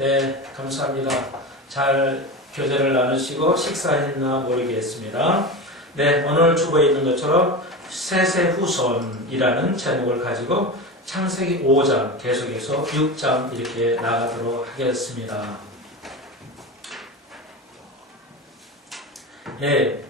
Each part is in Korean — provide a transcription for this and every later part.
네, 감사합니다. 잘 교제를 나누시고 식사했나 모르겠습니다. 네, 오늘 주보에 있는 것처럼 세세후손이라는 제목을 가지고 창세기 5장 계속해서 6장 이렇게 나가도록 하겠습니다. 네,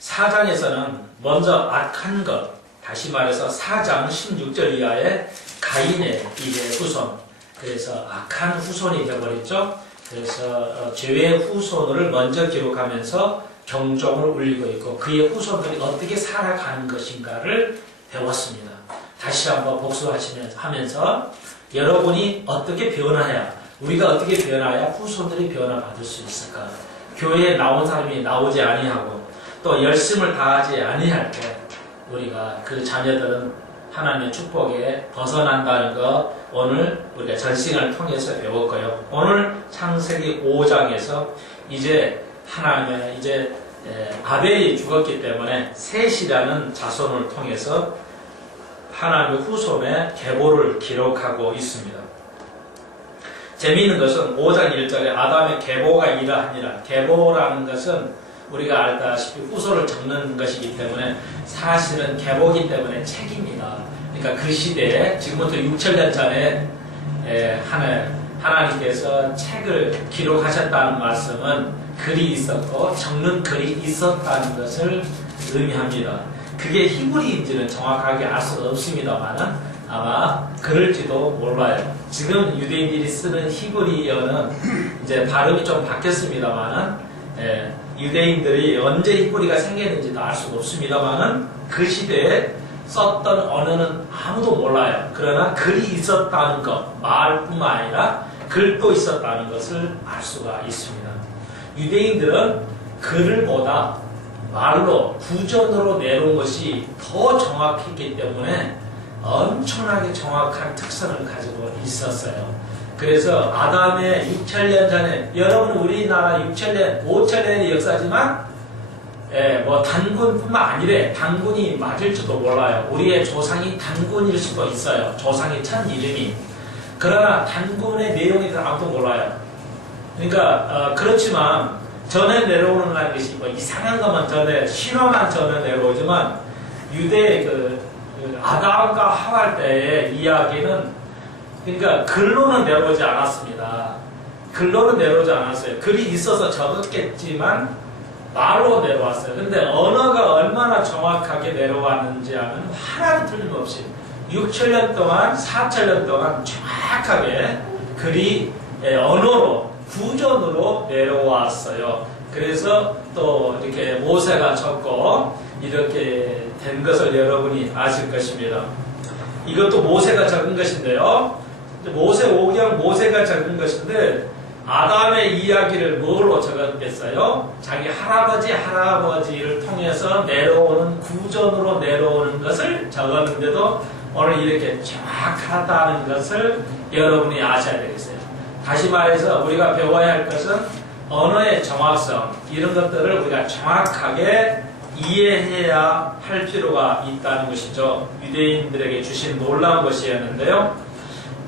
4장에서는 먼저 악한 것, 다시 말해서 4장 16절 이하의 가인의 이제 후손, 그래서 악한 후손이 되어버렸죠. 그래서 죄의 후손을 먼저 기록하면서 경종을 울리고 있고 그의 후손들이 어떻게 살아가는 것인가를 배웠습니다. 다시 한번 복수하면서 여러분이 어떻게 변화해야, 우리가 어떻게 변화해야 후손들이 변화받을 수 있을까? 교회에 나온 사람이 나오지 아니하고 또 열심을 다하지 아니할 때 우리가 그 자녀들은 하나님의 축복에 벗어난다는 것 오늘 우리가 전승을 통해서 배웠고요. 오늘 창세기 5장에서 이제 하나님의 이제 아벨이 죽었기 때문에 셋이라는 자손을 통해서 하나님의 후손의 계보를 기록하고 있습니다. 재미있는 것은 5장 1절에 아담의 계보가 이러하니라. 계보라는 것은 우리가 알다시피 후손을 적는 것이기 때문에 사실은 계보이기 때문에 책입니다. 그러니까 그 시대에 지금부터 6,000년 전에 하나님께서 책을 기록하셨다는 말씀은 글이 있었고 적는 글이 있었다는 것을 의미합니다. 그게 히브리인지는 정확하게 알 수는 없습니다만은 아마 그럴지도 몰라요. 지금 유대인들이 쓰는 히브리어는 이제 발음이 좀 바뀌었습니다만은 유대인들이 언제 히브리가 생겼는지도 알 수가 없습니다만은 그 시대에 썼던 언어는 아무도 몰라요. 그러나 글이 있었다는 것, 말뿐만 아니라 글도 있었다는 것을 알 수가 있습니다. 유대인들은 글보다 말로, 구전으로 내놓은 것이 더 정확했기 때문에 엄청나게 정확한 특성을 가지고 있었어요. 그래서 아담의 6,000년 전에, 여러분 우리나라 6,000년, 5,000년의 역사지만 뭐 단군뿐만 아니래. 단군이 맞을지도 몰라요. 우리의 조상이 단군일 수도 있어요. 조상의 첫 이름이. 그러나 단군의 내용이 아무도 몰라요. 그러니까 그렇지만 전해 내려오는 것이 뭐 이상한 것만 전해, 신화만 전해 내려오지만 유대 아담과 하와 때의 이야기는 그러니까 글로는 내려오지 않았습니다. 글로는 내려오지 않았어요. 글이 있어서 적었겠지만 말로 내려왔어요. 근데 언어가 얼마나 정확하게 내려왔는지 하면 하나도 틀림없이 6,000년 동안, 4,000년 동안 정확하게 글이 언어로, 구전으로 내려왔어요. 그래서 또 이렇게 모세가 적고 이렇게 된 것을 여러분이 아실 것입니다. 이것도 모세가 적은 것인데요. 모세오경 모세가 적은 것인데 아담의 이야기를 뭘로 적었겠어요? 자기 할아버지를 통해서 내려오는, 구전으로 내려오는 것을 적었는데도 오늘 이렇게 정확하다는 것을 여러분이 아셔야 되겠어요. 다시 말해서 우리가 배워야 할 것은 언어의 정확성, 이런 것들을 우리가 정확하게 이해해야 할 필요가 있다는 것이죠. 유대인들에게 주신 놀라운 것이었는데요.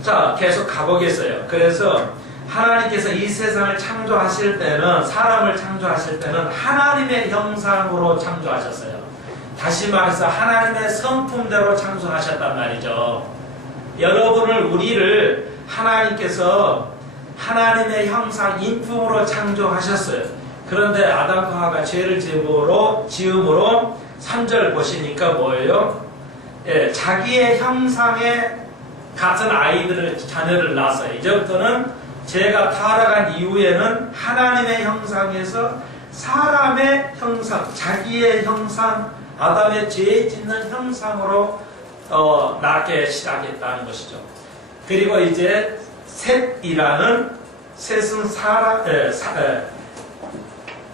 자, 계속 가보겠어요. 그래서 하나님께서 이 세상을 창조하실 때는, 사람을 창조하실 때는 하나님의 형상으로 창조하셨어요. 다시 말해서 하나님의 성품대로 창조하셨단 말이죠. 우리를 하나님께서 하나님의 형상, 인품으로 창조하셨어요. 그런데 아담과 하와가 죄를 지음으로 3절 보시니까 뭐예요? 자기의 형상에 같은 자녀를 낳았어요. 이제부터는 죄가 타락한 이후에는 하나님의 형상에서 사람의 형상, 자기의 형상, 아담의 죄 짓는 형상으로 낳게 시작했다는 것이죠. 그리고 이제 셋은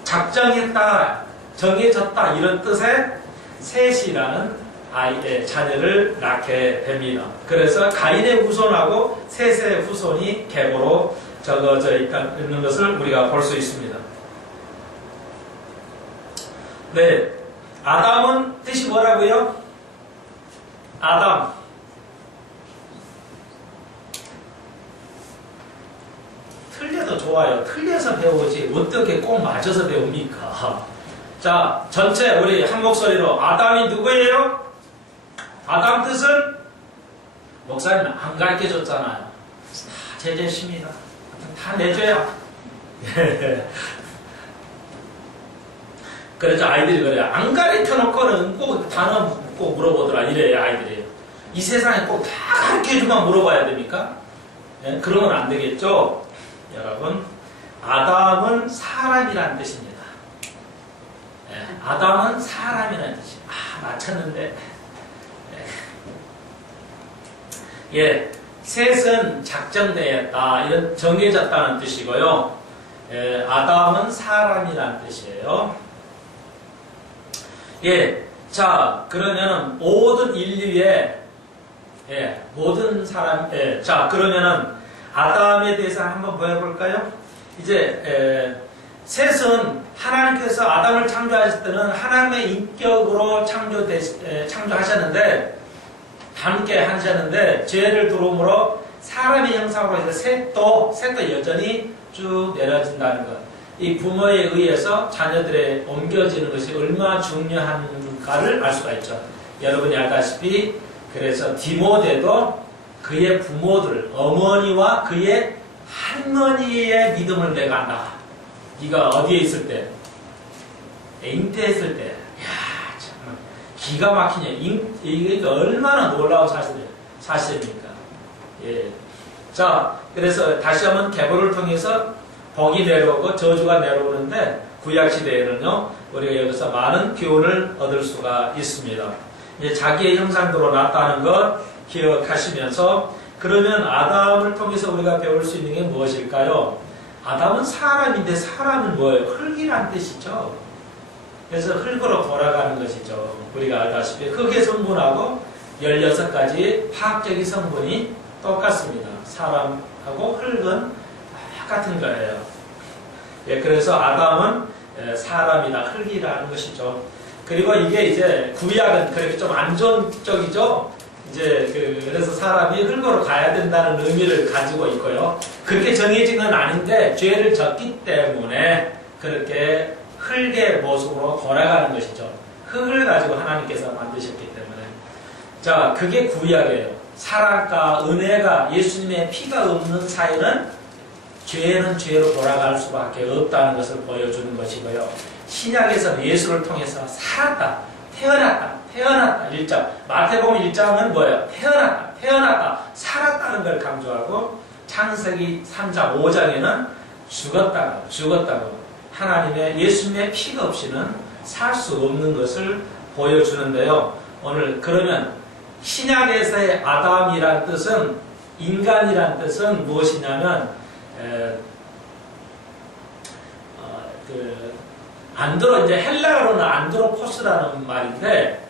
작정했다, 정해졌다 이런 뜻의 셋이라는 자녀를 낳게 됩니다. 그래서 가인의 후손하고 셋의 후손이 계보로 적어져 있는 것을 우리가 볼 수 있습니다. 네, 아담은 뜻이 뭐라고요? 아담. 더 좋아요. 틀려서 배우지 어떻게 꼭 맞춰서 배웁니까? 자, 전체 우리 한 목소리로 아담이 누구예요? 아담 뜻은 목사님 안 가르쳐줬잖아요. 다 제재십니다. 다 내줘야. 그래서 아이들이 그래요. 안 가르쳐놓고는 꼭 단어 꼭 물어보더라. 이래요, 아이들이. 이 세상에 꼭 다 가르쳐주면 물어봐야 됩니까? 네? 그러면 안 되겠죠? 여러분, 아담은 사람이란 뜻입니다. 네, 아담은 사람이란 뜻이에요. 맞췄는데. 네. 예, 셋은 작정되었다. 이런 정해졌다는 뜻이고요. 예, 아담은 사람이란 뜻이에요. 예, 자, 그러면은 모든 인류의 모든 사람, 자, 그러면은 아담에 대해서 한번 보여볼까요? 이제 셋은 하나님께서 아담을 창조하실 때는 하나님의 인격으로 창조하셨는데 함께 하셨는데 죄를 들어옴으로 사람의 형상으로 해서 셋도 여전히 쭉 내려진다는 것. 이 부모에 의해서 자녀들의 옮겨지는 것이 얼마나 중요한가를 알 수가 있죠. 여러분이 알다시피 그래서 디모데도 그의 부모들, 어머니와 그의 할머니의 믿음을 내가 안다. 네가 어디에 있을 때? 잉태했을 때. 이야, 정말 기가 막히네. 이게 얼마나 놀라운 사실입니까? 예. 자, 그래서 다시 한번 계보를 통해서 복이 내려오고 저주가 내려오는데 구약시대에는요, 우리가 여기서 많은 교훈을 얻을 수가 있습니다. 자기의 형상대로 났다는 것 기억하시면서 그러면 아담을 통해서 우리가 배울 수 있는 게 무엇일까요? 아담은 사람인데 사람은 뭐예요? 흙이란 뜻이죠. 그래서 흙으로 돌아가는 것이죠. 우리가 알다시피 흙의 성분하고 16가지 화학적인 성분이 똑같습니다. 사람하고 흙은 똑같은 거예요. 예, 그래서 아담은 사람이다, 흙이라는 것이죠. 그리고 이게 이제 구약은 그렇게 좀 안 좋은 쪽이죠. 이제 그래서 사람이 흙으로 가야 된다는 의미를 가지고 있고요. 그렇게 정해진 건 아닌데 죄를 졌기 때문에 그렇게 흙의 모습으로 돌아가는 것이죠. 흙을 가지고 하나님께서 만드셨기 때문에. 자, 그게 구약이에요. 사랑과 은혜가 예수님의 피가 없는 사이는 죄는 죄로 돌아갈 수밖에 없다는 것을 보여주는 것이고요. 신약에서는 예수를 통해서 살았다, 태어났다, 1장. 마태복음 1장은 뭐예요? 태어났다, 살았다는 걸 강조하고 창세기 3장, 5장에는 죽었다고 하나님의 예수님의 피가 없이는 살 수 없는 것을 보여주는데요. 오늘 그러면 신약에서의 아담이란 뜻은 인간이란 뜻은 무엇이냐면 이제 헬라어로는 안드로포스라는 말인데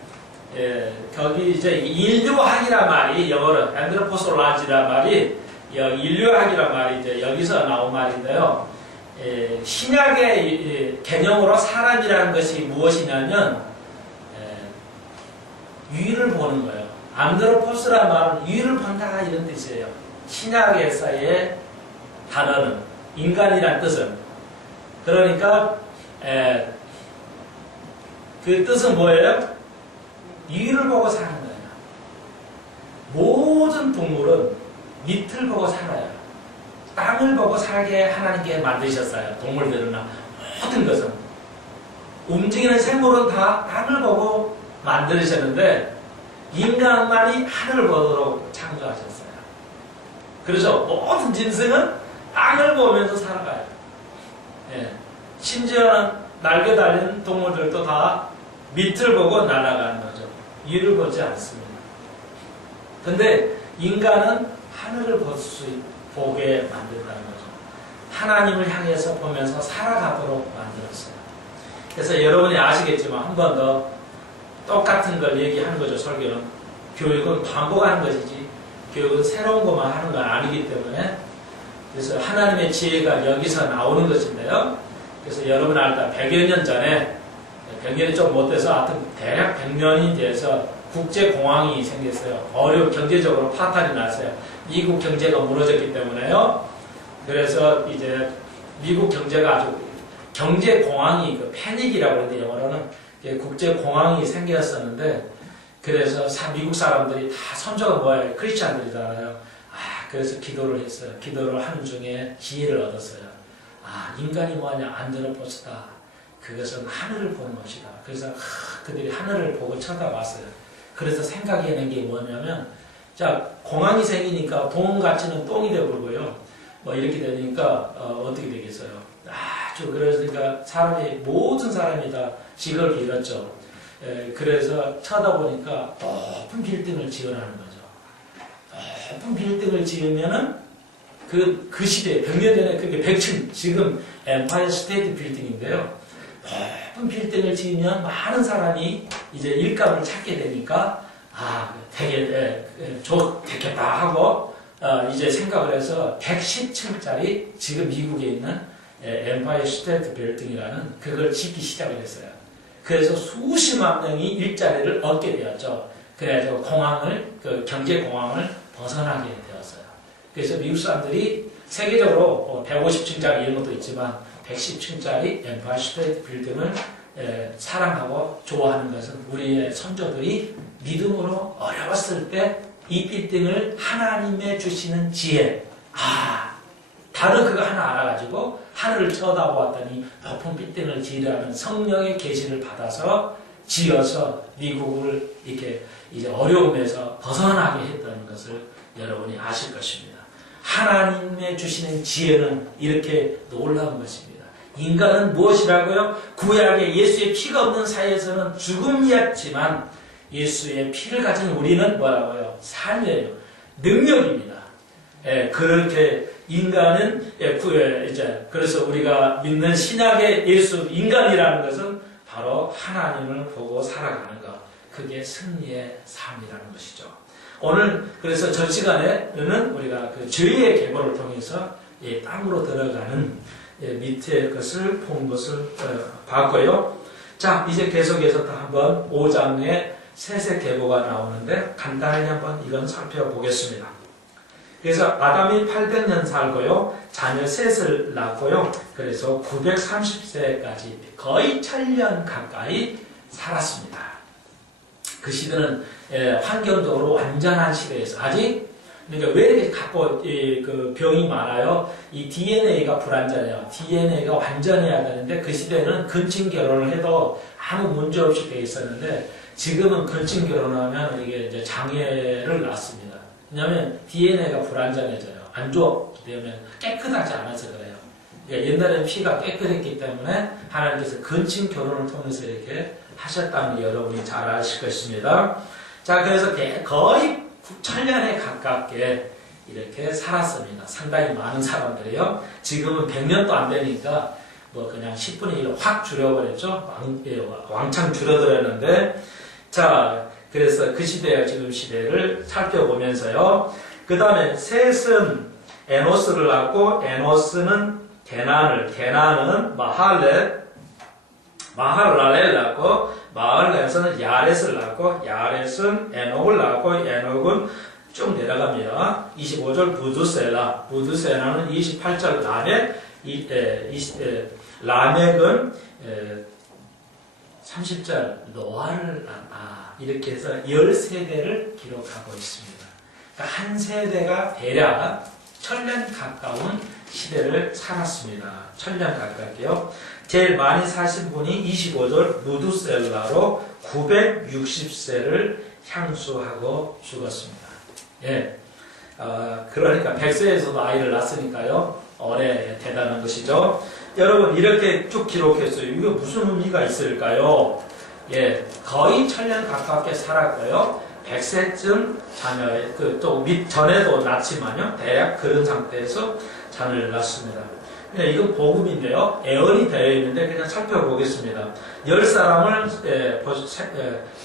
거기 이제 인류학이란 말이 영어로 안드로포솔라지란 말이 인류학이란 말이 이제 여기서 나온 말인데요. 신약의 개념으로 사람이라는 것이 무엇이냐면 위를 보는 거예요. 안드로포스란 말은 위를 본다 이런 뜻이에요. 신약에서의 단어는 인간이란 뜻은 그러니까 그 뜻은 뭐예요? 위를 보고 사는 거예요. 모든 동물은 밑을 보고 살아요. 땅을 보고 살게 하나님께 만드셨어요. 동물들은 모든 것은 움직이는 생물은 다 땅을 보고 만드셨는데 인간만이 하늘을 보도록 창조하셨어요. 그래서 모든 짐승은 땅을 보면서 살아가요. 심지어는 날개 달린 동물들도 다 밑을 보고 날아가는 거죠. 위를 보지 않습니다. 근데 인간은 하늘을 보게 만든다는 거죠. 하나님을 향해서 보면서 살아가도록 만들었어요. 그래서 여러분이 아시겠지만 한 번 더 똑같은 걸 얘기하는 거죠. 설교는. 교육은 반복하는 것이지 교육은 새로운 것만 하는 건 아니기 때문에 그래서 하나님의 지혜가 여기서 나오는 것인데요. 그래서 여러분 알다 100여 년 전에 100년이 좀 못돼서 하여튼 대략 100년이 돼서 국제공황이 생겼어요. 경제적으로 파탄이 났어요. 미국 경제가 무너졌기 때문에요. 그래서 이제 미국 경제가 아주 경제 공황이 그 패닉이라고 하는데 영어로는 국제 공황이 생겼었는데 그래서 미국 사람들이 다 선조가 뭐예요? 크리스찬들이잖아요. 그래서 기도를 했어요. 기도를 하는 중에 지혜를 얻었어요. 인간이 뭐하냐? 안드로포스다. 그것은 하늘을 보는 것이다. 그래서 그들이 하늘을 보고 쳐다봤어요. 그래서 생각해낸 게 뭐냐면, 자, 공황이 생기니까 돈 가치는 똥이 되어버리고요. 뭐 이렇게 되니까 어떻게 되겠어요? 그러니까 모든 사람이 다 직업을 잃었죠. 그래서 쳐다보니까 높은 빌딩을 지어나는 거죠. 높은 빌딩을 지으면은 그 시대에 100년 전에 그게 100층, 지금 엠파이어 스테이트 빌딩인데요. 높은 빌딩을 지으면 많은 사람이 이제 일감을 찾게 되니까 되게 됐겠다 하고 이제 생각을 해서 110층짜리 지금 미국에 있는 엠파이어 스테이트 빌딩이라는 그걸 짓기 시작을 했어요. 그래서 수십만 명이 일자리를 얻게 되었죠. 그래서 경제 공황을 벗어나게 되었어요. 그래서 미국 사람들이 세계적으로 150층짜리 이런 것도 있지만 110층짜리 엠파이어 스테이트 빌딩을 사랑하고 좋아하는 것은 우리의 선조들이 믿음으로 어려웠을 때 이 빌딩을 하나님의 주시는 지혜, 다른 그거 하나 알아가지고 하늘을 쳐다보았더니 높은 빌딩을 지으라는 성령의 계시를 받아서 지어서 미국을 이렇게 이제 어려움에서 벗어나게 했다는 것을 여러분이 아실 것입니다. 하나님의 주시는 지혜는 이렇게 놀라운 것입니다. 인간은 무엇이라고요? 구약의 예수의 피가 없는 사이에서는 죽음이었지만 예수의 피를 가진 우리는 뭐라고요? 삶이에요. 능력입니다. 그렇게 인간은 그래서 우리가 믿는 신약의 예수 인간이라는 것은 바로 하나님을 보고 살아가는 것. 그게 승리의 삶이라는 것이죠. 오늘 그래서 저 시간에는 우리가 그 죄의 계보를 통해서 땅으로 들어가는 밑에 것을 본 것을 봤고요. 자, 이제 계속해서 또 한번 5장에 셋의 계보가 나오는데 간단히 한번 이건 살펴보겠습니다. 그래서 아담이 800년 살고요. 자녀 셋을 낳고요. 그래서 930세까지 거의 1000년 가까이 살았습니다. 그 시대는 환경적으로 완전한 시대에서 아직 그러니까 왜 이렇게 그 병이 많아요? 이 DNA가 불완전해요. DNA가 완전해야 되는데 그 시대는 근친 결혼을 해도 아무 문제 없이 돼 있었는데 지금은 근친 결혼하면 이게 이제 장애를 낳습니다. 왜냐하면 DNA가 불완전해져요. 안 좋기 때문에 깨끗하지 않아서 그래요. 그러니까 옛날에는 피가 깨끗했기 때문에 하나님께서 근친 결혼을 통해서 이렇게 하셨다는 게 여러분이 잘 아실 것입니다. 자, 그래서 거의 1000년에 가깝게 이렇게 살았습니다. 상당히 많은 사람들이요. 지금은 100년도 안 되니까 뭐 그냥 10분의 1로 확 줄여버렸죠. 왕창 줄어들었는데, 자, 그래서 그 시대와 지금 시대를 살펴보면서요. 그 다음에 셋은 에노스를 낳고 에노스는 게나는 마할랄레를 낳고 마할랄에서는 야렛을 낳고 야렛은 에녹을 낳고 에녹은 쭉 내려갑니다. 25절 부두셀라는 28절 라멕은 30절 노아를 이렇게 해서 10세대를 기록하고 있습니다. 그러니까 한 세대가 대략 1000년 가까운 시대를 살았습니다. 1000년 가깝게요. 제일 많이 사신 분이 25절 무두셀라로 960세를 향수하고 죽었습니다. 그러니까 100세에서도 아이를 낳았으니까요. 오래 대단한 것이죠. 여러분 이렇게 쭉 기록했어요. 이거 무슨 의미가 있을까요? 거의 1000년 가깝게 살았고요. 100세쯤 자녀의 또 전에도 낳지만요. 대략 그런 상태에서 자녀를 낳습니다. 이건 복음인데요. 애언이 되어 있는데 그냥 살펴보겠습니다. 10사람을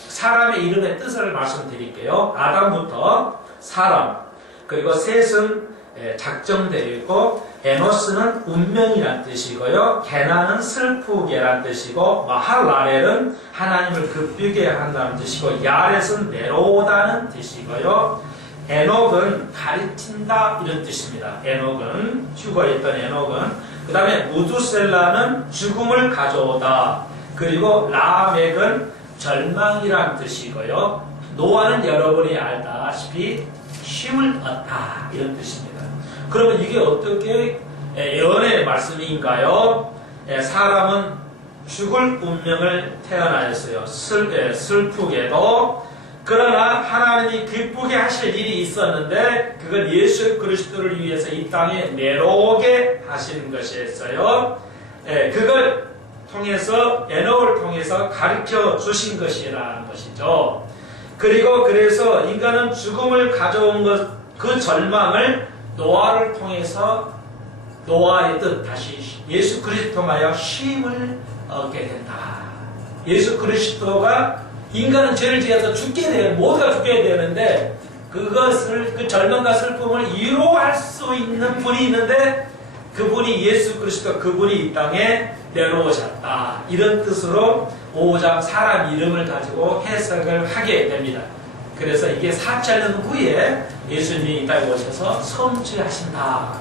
사람의 이름의 뜻을 말씀드릴게요. 아담부터 사람, 그리고 셋은 작정되어 있고 에노스는 운명이란 뜻이고요. 게나는 슬프게란 뜻이고 마할랄렐은 하나님을 급비게 한다는 뜻이고 야렛은 내려오다는 뜻이고요. 에녹은 가르친다 이런 뜻입니다. 에녹은 휴거했던 에녹은 그 다음에 무두셀라는 죽음을 가져오다. 그리고 라멕은 절망이란 뜻이고요. 노아는 여러분이 알다시피 쉼을 얻다 이런 뜻입니다. 그러면 이게 어떻게 예언의 말씀인가요? 사람은 죽을 운명을 태어나였어요. 슬프게도. 그러나 하나님이 기쁘게 하실 일이 있었는데 그건 예수 그리스도를 위해서 이 땅에 내려오게 하시는 것이었어요. 그걸 통해서 에녹을 통해서 가르쳐 주신 것이라는 것이죠. 그리고 그래서 인간은 죽음을 가져온 것, 그 절망을 노아를 통해서 노아의 뜻 다시 예수 그리스도 통하여 쉼을 얻게 된다. 예수 그리스도가 인간은 죄를 지어서 죽게 돼요. 모두가 죽게 되는데 그것을 그 절망과 슬픔을 위로할 수 있는 분이 있는데 그분이 예수 그리스도 그분이 이 땅에 내려오셨다. 이런 뜻으로 5장 사람 이름을 가지고 해석을 하게 됩니다. 그래서 이게 4,000년 후에 예수님이 이 땅에 오셔서 성취하신다.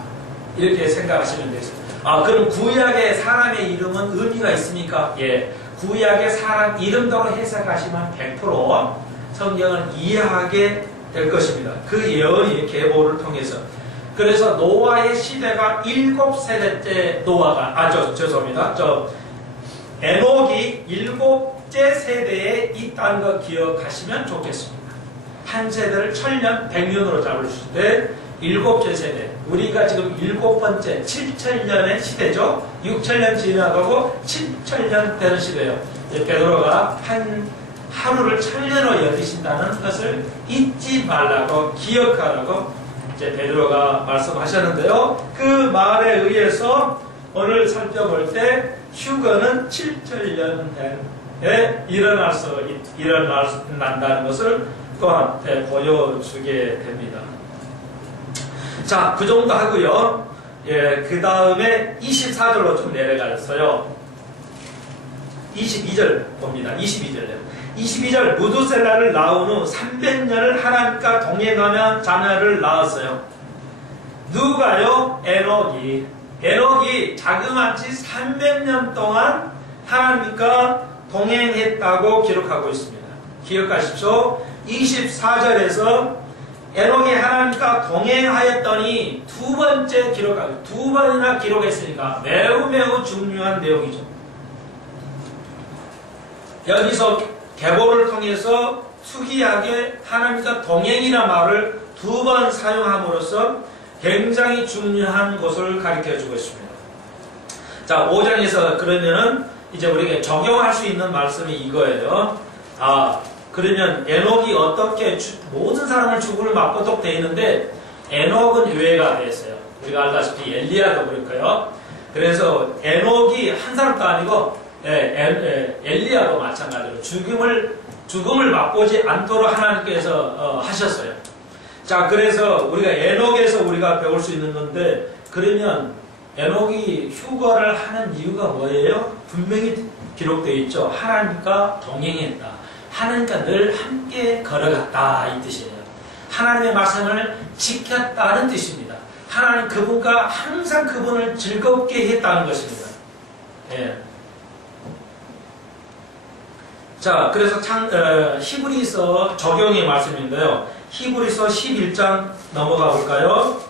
이렇게 생각하시면 되겠습니다. 그럼 구약의 사람의 이름은 의미가 있습니까? 예. 구약의 사람 이름대로 해석하시면 100% 성경을 이해하게 될 것입니다. 그 예언이 계보를 통해서. 그래서 노아의 시대가 7세대째 노아가, 죄송합니다. 에녹이 7째 세대에 있다는 거 기억하시면 좋겠습니다. 한 세대를 1000년, 100년으로 잡을 수 있을 때 7째 세대. 우리가 지금 7번째 7,000년의 시대죠. 6,000년 지나가고 7,000년 되는 시대예요. 베드로가 하루를 1,000년으로 여기신다는 것을 잊지 말라고 기억하라고 이제 베드로가 말씀하셨는데요. 그 말에 의해서 오늘 살펴볼 때 휴거는 7,000년에 일어난다는 것을 또한 보여주게 됩니다. 자, 그 정도 하고요. 그 다음에 24절로 좀 내려갔어요. 22절 봅니다. 22절요. 22절 무두셀라를 낳은 후 300년을 하나님과 동행하며 자녀를 낳았어요. 누가요? 에녹이 자그마치 300년 동안 하나님과 동행했다고 기록하고 있습니다. 기억하십시오. 24절에서 에녹이 하나님과 동행하였더니 두 번이나 기록했으니까 매우 중요한 내용이죠. 여기서 계보를 통해서 특이하게 하나님과 동행이라는 말을 2번 사용함으로써 굉장히 중요한 것을 가르쳐주고 있습니다. 자, 5장에서 그러면은 이제 우리가 적용할 수 있는 말씀이 이거예요. 그러면 에녹이 어떻게 모든 사람을 죽음을 맞고도 되어 있는데 에녹은 유해가 되었어요. 우리가 알다시피 엘리야도 그럴까요? 그래서 에녹이 한 사람도 아니고 엘리야도 마찬가지로 죽음을 맛보지 않도록 하나님께서 하셨어요. 자, 그래서 우리가 에녹에서 우리가 배울 수 있는 건데 그러면 에녹이 휴거를 하는 이유가 뭐예요? 분명히 기록되어 있죠. 하나님과 동행했다. 하나님과 늘 함께 걸어갔다 이 뜻이에요. 하나님의 말씀을 지켰다는 뜻입니다. 하나님 그분과 항상 그분을 즐겁게 했다는 것입니다. 예. 자, 그래서 히브리서 적용의 말씀인데요. 히브리서 11장 넘어가 볼까요?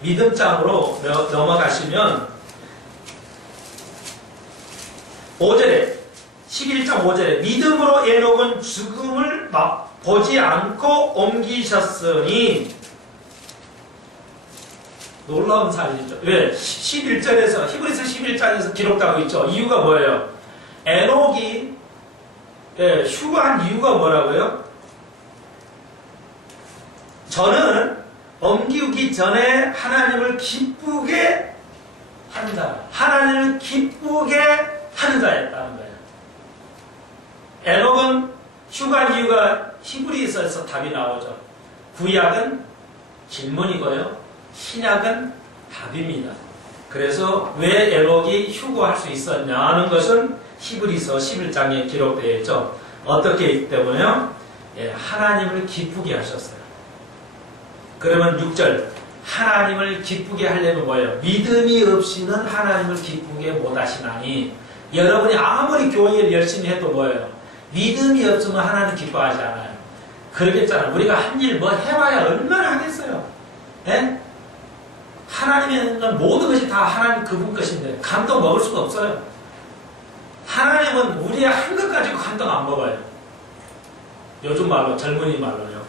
믿음장으로 넘어가시면 5절에 11장 5절에 믿음으로 에녹은 죽음을 보지 않고 옮기셨으니 놀라운 사실이죠. 왜? 11절에서 히브리서 11장에서 기록되고 있죠. 이유가 뭐예요? 에녹이 휴거한 이유가 뭐라고요? 저는 옮기기 전에 하나님을 기쁘게 하는 자, 하나님을 기쁘게 하는 자였다는 거예요. 에녹은 휴거한 이유가 히브리서에서 답이 나오죠. 구약은 질문이고요. 신약은 답입니다. 그래서 왜 에녹이 휴거할 수 있었냐 하는 것은 히브리서 11장에 기록되어 있죠. 어떻게 있기 때문에요? 예, 하나님을 기쁘게 하셨어요. 그러면 6절 하나님을 기쁘게 하려면 뭐예요? 믿음이 없이는 하나님을 기쁘게 못하시나니. 여러분이 아무리 교회를 열심히 해도 뭐예요? 믿음이 없으면 하나님 기뻐하지 않아요. 그러겠잖아요. 우리가 한 일 뭐 해봐야 얼마나 하겠어요. 예? 하나님은 모든 것이 다 하나님 그분 것인데 감동 먹을 수가 없어요. 하나님은 우리의 한 것 가지고 감동 안 먹어요. 요즘 말로 젊은이 말로요.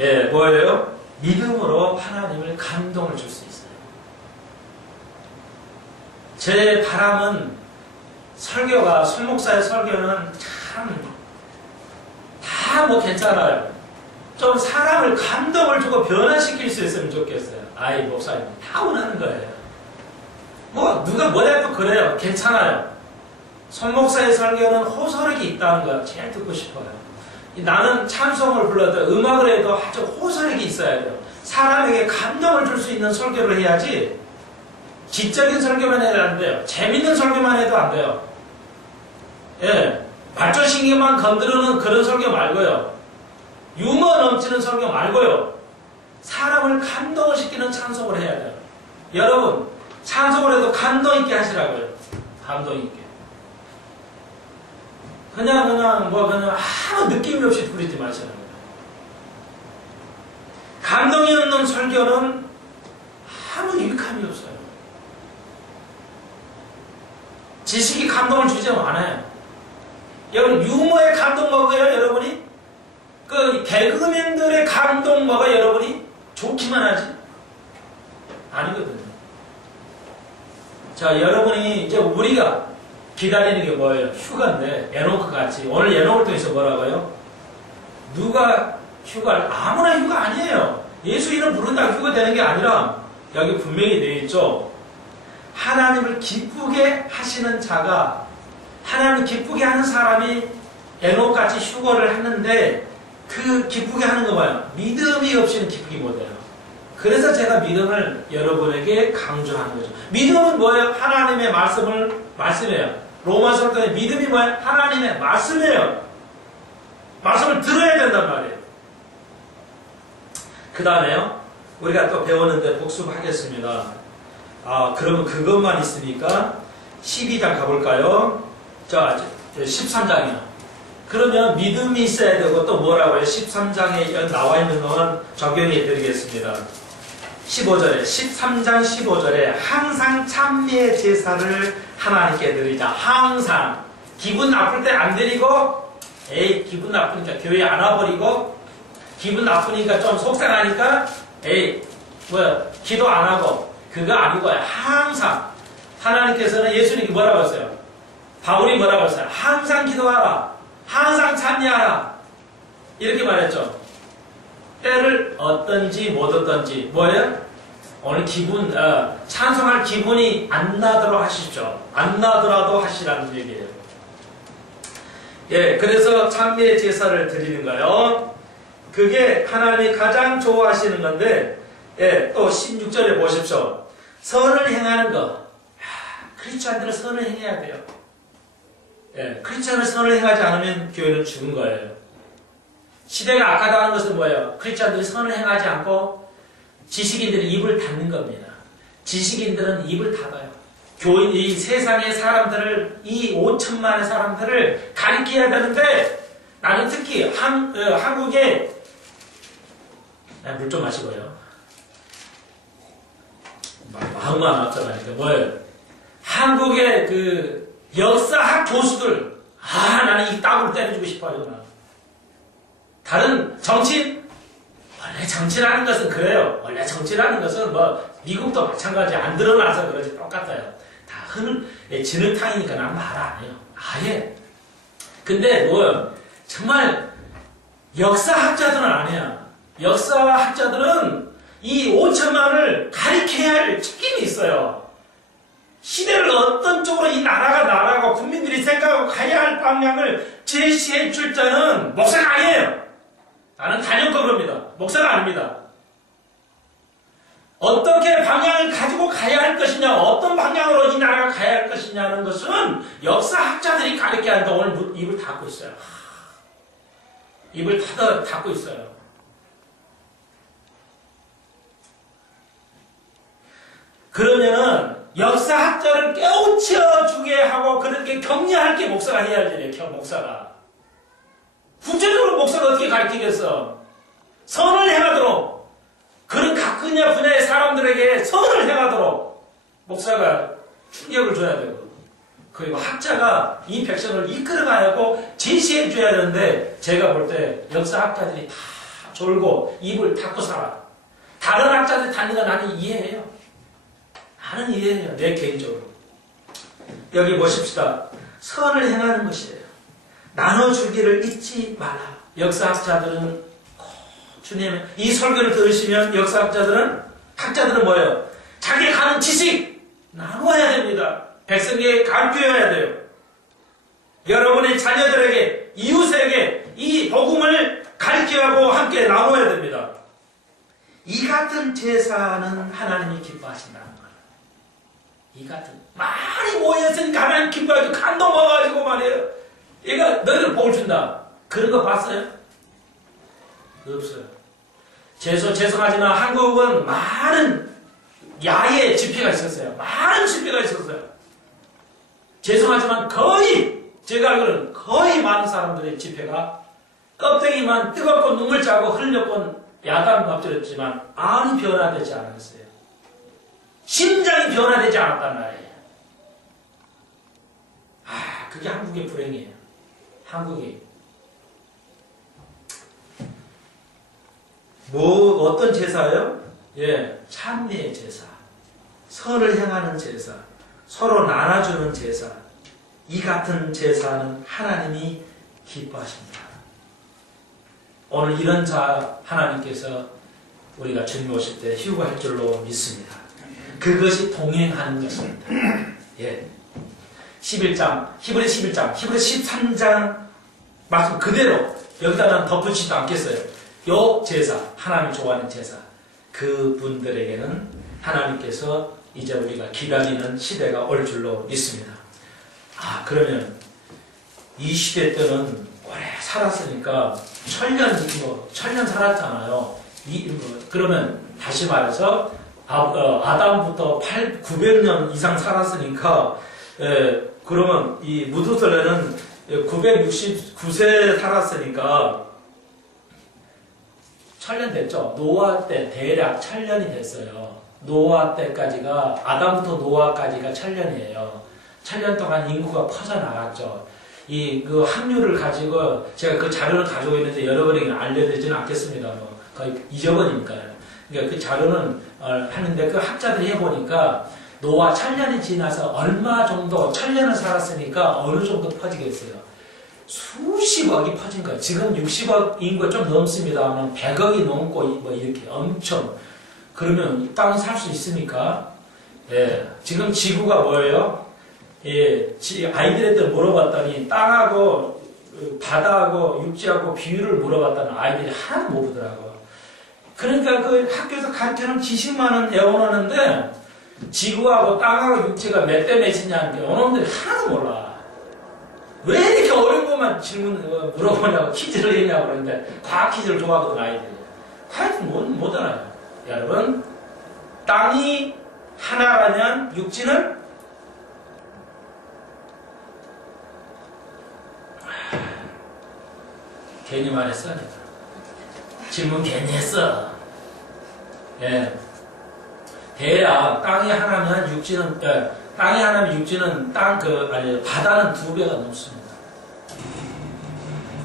예, 뭐예요? 믿음으로 하나님을 감동을 줄 수 있어요. 제 바람은 설교가 손목사의 설교는 참 다 뭐 괜찮아요. 좀 사람을 감동을 주고 변화시킬 수 있으면 좋겠어요. 아이 목사님 다 원하는 거예요. 뭐 누가 뭐래도 그래요. 괜찮아요. 손목사의 설교는 호소력이 있다는 거 제일 듣고 싶어요. 나는 찬송을 불러도 음악을 해도 아주 호소력이 있어야 돼요. 사람에게 감동을 줄 수 있는 설교를 해야지 지적인 설교만 해도 안 돼요. 재밌는 설교만 해도 안 돼요. 예, 발전신경만 건드리는 그런 설교 말고요. 유머 넘치는 설교 말고요. 사람을 감동을 시키는 찬송을 해야 돼요. 여러분 찬송을 해도 감동 있게 하시라고요. 감동 있게. 그냥 아무 느낌이 없이 부르지 마시라고요. 감동이 없는 설교는 아무 유익함이 없어요. 지식이 감동을 주지 않아요. 여러분 유머에 감동 먹어요 여러분이? 그 개그맨들의 감동 먹어요 여러분이? 좋기만 하지? 아니거든요. 자 여러분이 이제 우리가 기다리는 게 뭐예요? 휴가인데 에노크 같이 오늘 에노크를 통해서 뭐라고요? 누가 휴가를 아무나 휴가 아니에요. 예수 이름 부른다고 휴가 되는 게 아니라 여기 분명히 되어 있죠. 하나님을 기쁘게 하시는 자가 하나님을 기쁘게 하는 사람이 에녹같이 휴거를 하는데 그 기쁘게 하는 거 봐요. 믿음이 없이는 기쁘게 못해요. 그래서 제가 믿음을 여러분에게 강조하는 거죠. 믿음은 뭐예요? 하나님의 말씀이에요. 로마서 때 믿음이 뭐예요? 하나님의 말씀이에요. 말씀을 들어야 된단 말이에요. 그 다음에요. 우리가 또 배웠는데 복습하겠습니다. 그러면 그것만 있으니까 12장 가볼까요? 자, 13장이요. 그러면 믿음이 있어야 되고 또 뭐라고요? 13장에 나와 있는 것은 적용해 드리겠습니다. 15절에 13장 15절에 항상 찬미의 제사를 하나님께 드리자. 항상 기분 나쁠 때 안 드리고 기분 나쁘니까 교회 안 와버리고 기분 나쁘니까 좀 속상하니까 기도 안 하고 그거 아니고요. 항상 하나님께서는 예수님께 뭐라고 했어요? 바울이 뭐라고 했어요? 항상 기도하라. 항상 찬미하라. 이렇게 말했죠. 때를 얻든지 못 얻든지 뭐예요? 오늘 찬송할 기분이 안 나도록 하십시오. 안 나더라도 하시라는 얘기예요. 예, 그래서 찬미의 제사를 드리는 거예요. 그게 하나님이 가장 좋아하시는 건데, 예, 또 16절에 보십시오. 선을 행하는 것. 크리스찬들은 선을 행해야 돼요. 예, 크리스찬은 선을 행하지 않으면 교회는 죽은 거예요. 시대가 악하다는 것은 뭐예요? 크리스찬들이 선을 행하지 않고 지식인들이 입을 닫는 겁니다. 지식인들은 입을 닫아요. 이 세상의 사람들을, 이 5천만의 사람들을 가리켜야 되는데, 나는 특히 한국에 물 좀 마시고요. 마음만 앞서가니까 뭐예요? 한국의 그 역사학 교수들, 나는 이 따구를 때려주고 싶어요. 다른 정치인, 원래 정치라는 것은 그래요. 원래 정치라는 것은 뭐 미국도 마찬가지 안 드러나서 그러지 똑같아요. 다 진흙탕이니까 난 말 안 해요. 아예. 근데 뭐 정말 역사학자들은 안 해요. 역사학자들은 이 5천만을 가리켜야 할 책임이 있어요. 시대를 어떤 쪽으로 이 나라가 국민들이 생각하고 가야 할 방향을 제시해 줄 자는 목사가 아니에요. 나는 단연거부입니다. 목사가 아닙니다. 어떻게 방향을 가지고 가야 할 것이냐, 어떤 방향으로 이 나라가 가야 할 것이냐는 것은 역사학자들이 가르쳐야 한다. 오늘 입을 닫고 있어요. 입을 닫고 있어요. 그러면은 역사학자를 깨우쳐주게 하고 그렇게 격려할 게 목사가 해야 할 일이에요. 목사가. 구체적으로 목사가 어떻게 가르치겠어? 선을 행하도록 그런 각 분야의 사람들에게 선을 행하도록 목사가 충격을 줘야 되고 그리고 학자가 이 백성을 이끌어가고 제시해 줘야 되는데 제가 볼 때 역사학자들이 다 졸고 입을 닫고 살아. 다른 학자들이 닫는 건 나는 이해해요. 나는 이해해요. 내 개인적으로. 여기 보십시다. 선을 행하는 것이에요. 나눠주기를 잊지 마라. 역사학자들은 주님 이 설교를 들으시면 역사학자들은 학자들은 뭐예요? 자기가 가는 지식 나눠야 됩니다. 백성에게 가르쳐야 돼요. 여러분의 자녀들에게 이웃에게 이 복음을 가르쳐하고 함께 나눠야 됩니다. 이 같은 제사는 하나님이 기뻐하신다는 거예요. 이 같은 많이 모였으니까 하나님 기뻐하고 감동 먹어가지고 말이에요. 얘가 너희들 복을 준다. 그런 거 봤어요? 없어요. 죄송하지만 한국은 많은 야외 집회가 있었어요. 많은 집회가 있었어요. 죄송하지만 거의 제가 알기로는 거의 많은 사람들의 집회가 껍데기만 뜨겁고 눈물 짜고 흘렸건 야단 엎드렸지만 안이 변화되지 않았어요. 심장이 변화되지 않았단 말이에요. 그게 한국의 불행이에요. 한국이. 어떤 제사요? 예, 찬미의 제사. 선을 행하는 제사. 서로 나눠주는 제사. 이 같은 제사는 하나님이 기뻐하십니다. 오늘 이런 자 하나님께서 우리가 주님 오실 때 휴거할 줄로 믿습니다. 그것이 동행하는 것입니다. 예. 11장, 히브리 11장, 히브리 13장 말씀 그대로 여기다는 덧붙이지도 않겠어요. 요 제사, 하나님 좋아하는 제사, 그분들에게는 하나님께서 이제 우리가 기다리는 시대가 올 줄로 믿습니다. 그러면 이 시대 때는 오래 살았으니까 천년 살았잖아요. 그러면 다시 말해서 아담부터 900년 이상 살았으니까 그러면 이 무두슬레는 969세 살았으니까 1000년 됐죠. 노아 때 대략 1000년이 됐어요. 노아 때까지가 아담부터 노아까지가 1000년이에요. 1000년 동안 인구가 퍼져나갔죠. 그 확률을 가지고 제가 그 자료를 가지고 있는데 여러분에게 알려드리지는 않겠습니다. 거의 잊어버리니까요. 그러니까 그 자료는 하는데 그 학자들이 해보니까 노아 1000년이 지나서 얼마 정도 1000년을 살았으니까 어느 정도 퍼지겠어요. 수십억이 퍼진 거예요. 지금 60억 인구가 좀 넘습니다만 100억이 넘고 뭐 이렇게 엄청. 그러면 이 땅에 살 수 있습니까? 예. 지금 지구가 뭐예요? 예. 아이들한테 물어봤더니 땅하고 바다하고 육지하고 비율을 물어봤더니 아이들이 하나도 못 보더라고요. 그러니까 그 학교에서 가르치는 지식만은 외워놓는데 지구하고 땅하고 육지가 몇 대 몇이냐는 게 어놈들이 하나도 몰라. 왜 이렇게 어려운 것만 물어보냐고 퀴즈를 했냐고 그러는데 과학 퀴즈를 좋아하거든 아이들이. 하여튼 못 알아요. 여러분 땅이 하나라면 육지는 괜히 말했어. 질문 괜히 했어. 예. 대략 땅이 하나면 육지는 땅이 하나면 육지는 바다는 2배가 넘습니다.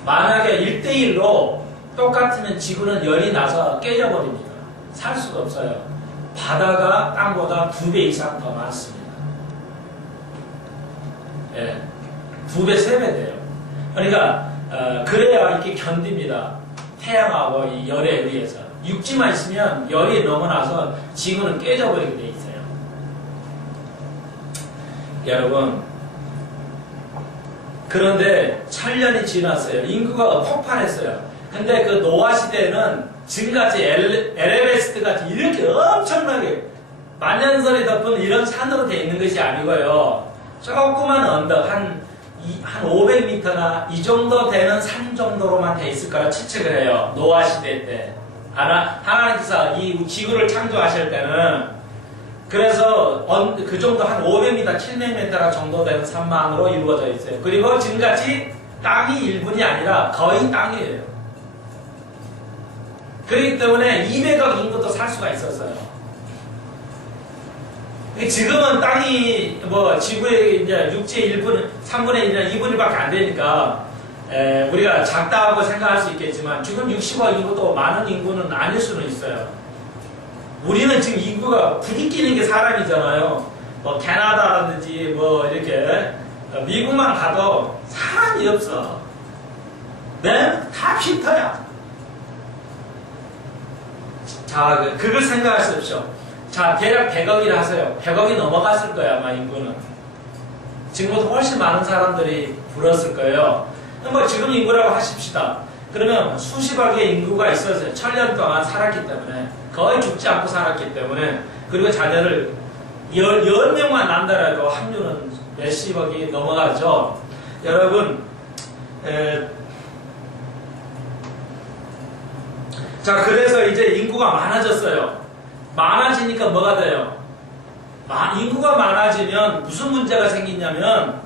만약에 1대1로 똑같으면 지구는 열이 나서 깨져버립니다. 살 수가 없어요. 바다가 땅보다 2배 이상 더 많습니다. 예. 2배, 3배 돼요. 그러니까 그래야 이렇게 견딥니다. 태양하고 이 열에 의해서. 육지만 있으면 열이 넘어나서 지구는 깨져버리게 돼 있어요. 여러분, 그런데 1000년이 지났어요. 인구가 폭발했어요. 근데 그 노아 시대에는 지금같이 에베레스트 같이 이렇게 엄청나게 만년설이 덮은 이런 산으로 되어 있는 것이 아니고요. 조그만 언덕 한 한 500m나 이 정도 되는 산 정도로만 돼 있을 거라 추측을 해요. 노아 시대 때. 하나님께서 이 지구를 창조하실 때는 그래서 그 정도 한 500m, 700m 정도 되는 산만으로 이루어져 있어요. 그리고 지금같이 땅이 일분이 아니라 거의 땅이에요. 그렇기 때문에 200억 인구도 살 수가 있었어요. 지금은 땅이 지구의 이제 육지의 1분, 3분의 1이나 2분의 1밖에 안 되니까 우리가 작다고 생각할 수 있겠지만 지금 60억 인구도 많은 인구는 아닐 수는 있어요. 우리는 지금 인구가 부딪히는 게 사람이잖아요. 캐나다라든지 이렇게 미국만 가도 사람이 없어. 네? 다 쉼터야. 자, 그걸 생각하십시오. 자, 대략 100억이라 하세요. 100억이 넘어갔을 거야, 아마 인구는. 지금보다 훨씬 많은 사람들이 불었을 거예요. 지금 인구라고 하십시다. 그러면 수십억의 인구가 있었어요. 1000년 동안 살았기 때문에. 거의 죽지 않고 살았기 때문에. 그리고 자녀를 10명만 난다라도 확률은 몇십억이 넘어가죠. 여러분, 자, 그래서 이제 인구가 많아졌어요. 많아지니까 뭐가 돼요? 인구가 많아지면 무슨 문제가 생기냐면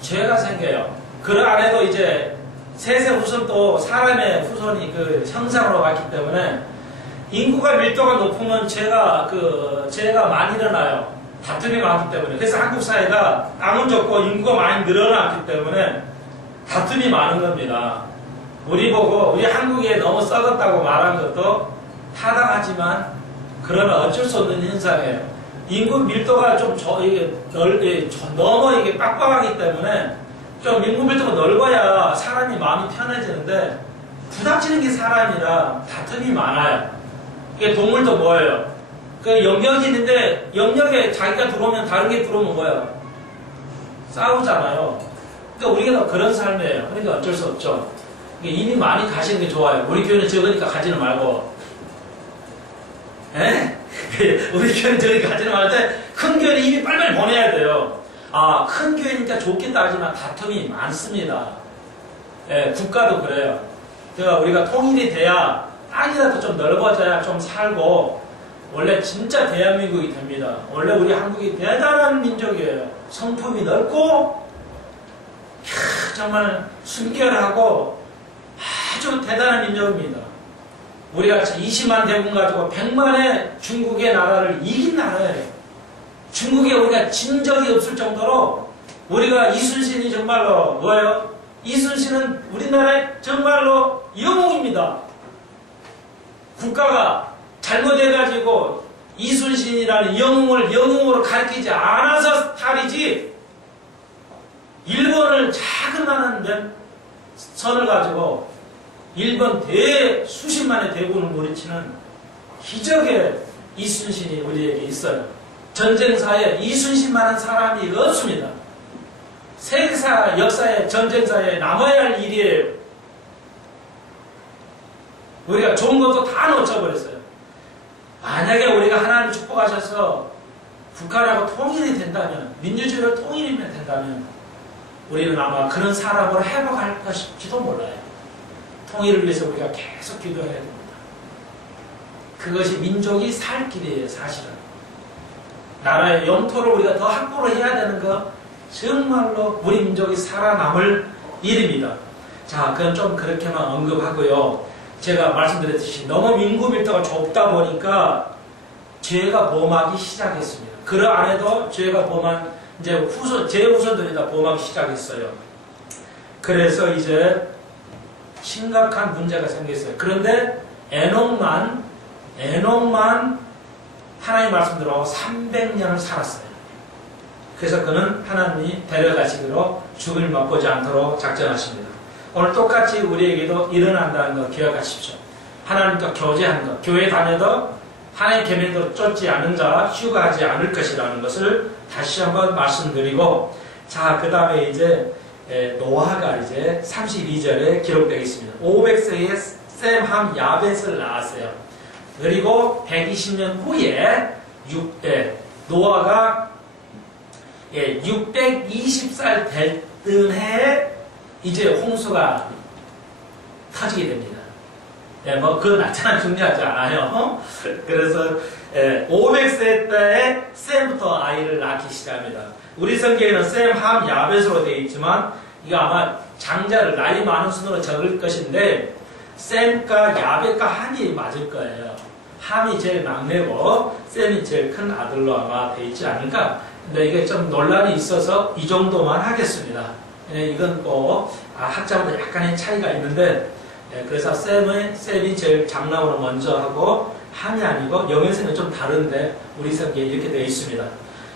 죄가 생겨요. 그 안에도 이제 셋의 후손도 사람의 후손이 그 형상으로 왔기 때문에 인구가 밀도가 높으면 죄가 많이 일어나요. 다툼이 많기 때문에. 그래서 한국 사회가 땅은 좋고 인구가 많이 늘어났기 때문에 다툼이 많은 겁니다. 우리 한국에 너무 썩었다고 말한 것도 타당하지만 그러나 어쩔 수 없는 현상이에요. 인구 밀도가 좀 너무 이게 빡빡하기 때문에 좀 인구 밀도가 넓어야 사람이 마음이 편해지는데 부닥치는 게 사람이라 다툼이 많아요. 이게 동물도 뭐예요? 그 영역이 있는데 영역에 자기가 들어오면 다른 게 들어오면 뭐예요? 싸우잖아요. 그러니까 우리가 그런 삶이에요. 그러니까 어쩔 수 없죠. 이미 많이 가시는 게 좋아요. 우리 교회는 적으니까 가지는 말고. 에? 우리 교회는 적으니까 가지는 말고 큰 교회는 이미 빨리빨리 보내야 돼요. 큰 교회니까 좋겠다 하지만 다툼이 많습니다. 예, 국가도 그래요. 그러니까 우리가 통일이 돼야 땅이라도 좀 넓어져야 좀 살고 원래 진짜 대한민국이 됩니다. 원래 우리 한국이 대단한 민족이에요. 성품이 넓고 정말 순결하고 아주 대단한 민족입니다. 우리가 20만 대군 가지고 100만의 중국의 나라를 이긴 나라예요. 중국에 우리가 진 적이 없을 정도로 우리가 이순신이 정말로 뭐예요? 이순신은 우리나라의 정말로 영웅입니다. 국가가 잘못해가지고 이순신이라는 영웅으로 가르치지 않아서 탈이지 일본을 작은 나라는 선을 가지고 일본 수십만의 대군을 물리치는 기적의 이순신이 우리에게 있어요. 전쟁사에 이순신만한 사람이 없습니다. 세계사 역사의 전쟁사에 남아야 할 일이에요. 우리가 좋은 것도 다 놓쳐버렸어요. 만약에 우리가 하나님 축복하셔서 북한하고 통일이 된다면, 민주주의로 통일이 된다면 우리는 아마 그런 사람으로 회복할 것일지도 몰라요. 통일을 위해서 우리가 계속 기도해야 됩니다. 그것이 민족이 살 길이에요, 사실은. 나라의 영토를 우리가 더 확보를 해야 되는 거 정말로 우리 민족이 살아남을 일입니다. 자, 그건 좀 그렇게만 언급하고요. 제가 말씀드렸듯이 너무 인구 밀도가 좁다 보니까 죄가 범하기 시작했습니다. 그 안에도 죄가 범한 이제 제 후손들이 다 범하기 시작했어요. 그래서 이제 심각한 문제가 생겼어요. 그런데 에녹만 하나님 말씀대로 300년을 살았어요. 그래서 그는 하나님이 데려가시기로 죽을 맛보지 않도록 작정하십니다. 오늘 똑같이 우리에게도 일어난다는 거 기억하십시오. 하나님과 교제하는 것, 교회 다녀도 하나님 계명대로 쫓지 않은 자 휴가하지 않을 것이라는 것을 다시 한번 말씀드리고, 자, 그 다음에 이제 노아가 이제 32절에 기록되어 있습니다. 500세에 셈함 야벳을 낳았어요. 그리고 120년 후에 노아가 620살 될 해에 이제 홍수가 터지게 됩니다. 예, 뭐 그건 나타나 중요하지 않아요. 그래서 500세 때에 셈부터 아이를 낳기 시작합니다. 우리 성경에는 셈, 함, 야벳으로 되어 있지만 이거 아마 장자를 나이 많은 순으로 적을 것인데 셈과 야벳과 함이 맞을 거예요. 함이 제일 막내고 셈이 제일 큰 아들로 아마 되어 있지 않을까. 근데 이게 좀 논란이 있어서 이 정도만 하겠습니다. 이건 뭐 학자마다 약간의 차이가 있는데 그래서 셈이 제일 장남으로 먼저 하고 함이 아니고 영역에서는 좀 다른데 우리 성경에 이렇게 되어 있습니다.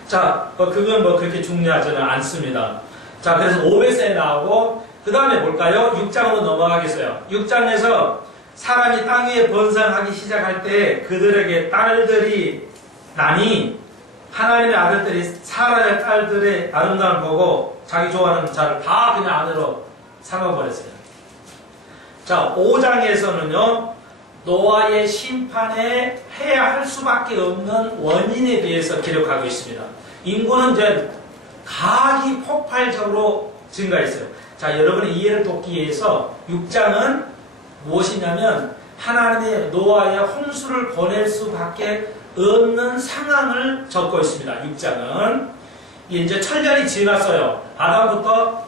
자, 그건 뭐 그렇게 중요하지는 않습니다. 자, 그래서 500세에 나오고 그 다음에 볼까요? 6장으로 넘어가겠어요. 6장에서 사람이 땅 위에 번성하기 시작할 때 그들에게 딸들이 나니 하나님의 아들들이 사람의 딸들의 아름다움을 보고 자기 좋아하는 자를 다 그냥 아내로 삼아버렸어요. 자, 5장에서는요, 노아의 심판에 해야 할 수밖에 없는 원인에 대해서 기록하고 있습니다. 인구는 이제 가히 폭발적으로 증가했어요. 자, 여러분의 이해를 돕기 위해서 6장은 무엇이냐면 하나님의 노아의 홍수를 보낼 수밖에 없는 상황을 적고 있습니다. 6장은 이제 천년이 지났어요. 아담부터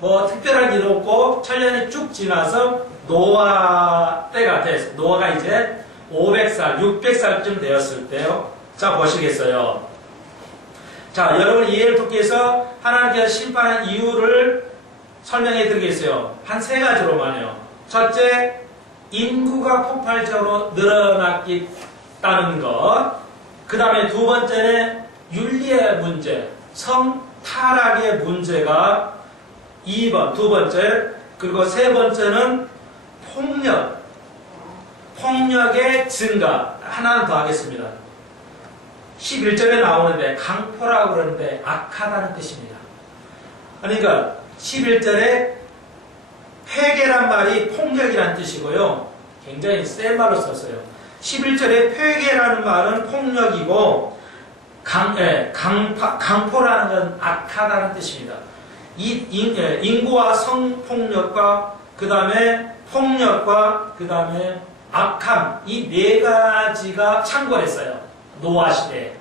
뭐 특별한 일 없고 천년이 쭉 지나서 노아 때가 됐어요. 노아가 이제 500살, 600살쯤 되었을 때요. 자, 보시겠어요. 자, 여러분 이해를 돕기 위해서 하나님께서 심판한 이유를 설명해 드리겠어요. 한 세 가지로만요. 첫째, 인구가 폭발적으로 늘어났다는 것. 그 다음에 두 번째는 윤리의 문제, 성 타락의 문제가 2번, 두 번째. 그리고 세 번째는 폭력의 증가. 하나는 더 하겠습니다. 11절에 나오는데 강포라고 그러는데 악하다는 뜻입니다. 그러니까 11절에 회개란 말이 폭력이란 뜻이고요. 굉장히 센 말로 썼어요. 11절에 회개라는 말은 폭력이고 강포라는 건 악하다는 뜻입니다. 인구와 성폭력과 그 다음에 폭력과 그 다음에 악함 이 네 가지가 창궐했어요. 노아 시대에.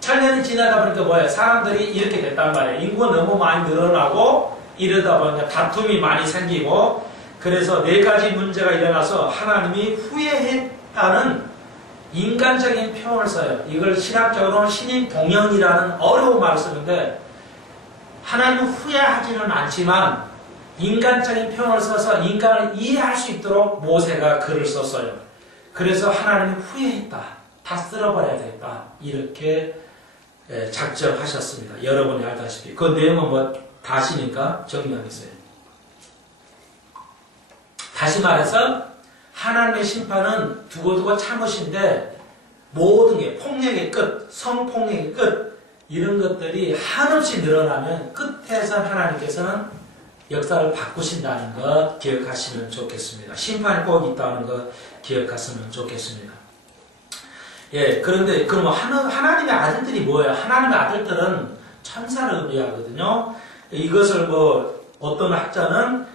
천년이 지나다 보니까 뭐예요? 사람들이 이렇게 됐단 말이에요. 인구가 너무 많이 늘어나고 이러다 보니까 다툼이 많이 생기고 그래서 네 가지 문제가 일어나서 하나님이 후회했다는 인간적인 표현을 써요. 이걸 신학적으로는 신인동연이라는 어려운 말을 쓰는데 하나님은 후회하지는 않지만 인간적인 표현을 써서 인간을 이해할 수 있도록 모세가 글을 썼어요. 그래서 하나님이 후회했다. 다 쓸어버려야 되겠다. 이렇게 작정하셨습니다. 여러분이 알다시피. 그 내용은 뭐 다시니까 정리하겠어요. 다시 말해서 하나님의 심판은 두고두고 참으신데 모든 게 폭력의 끝, 성폭력의 끝 이런 것들이 한없이 늘어나면 끝에서 하나님께서는 역사를 바꾸신다는 것 기억하시면 좋겠습니다. 심판이 꼭 있다는 것 기억하시면 좋겠습니다. 예, 그런데 그럼 하나님의 아들들이 뭐예요? 하나님의 아들들은 천사를 의미하거든요. 이것을 뭐 어떤 학자는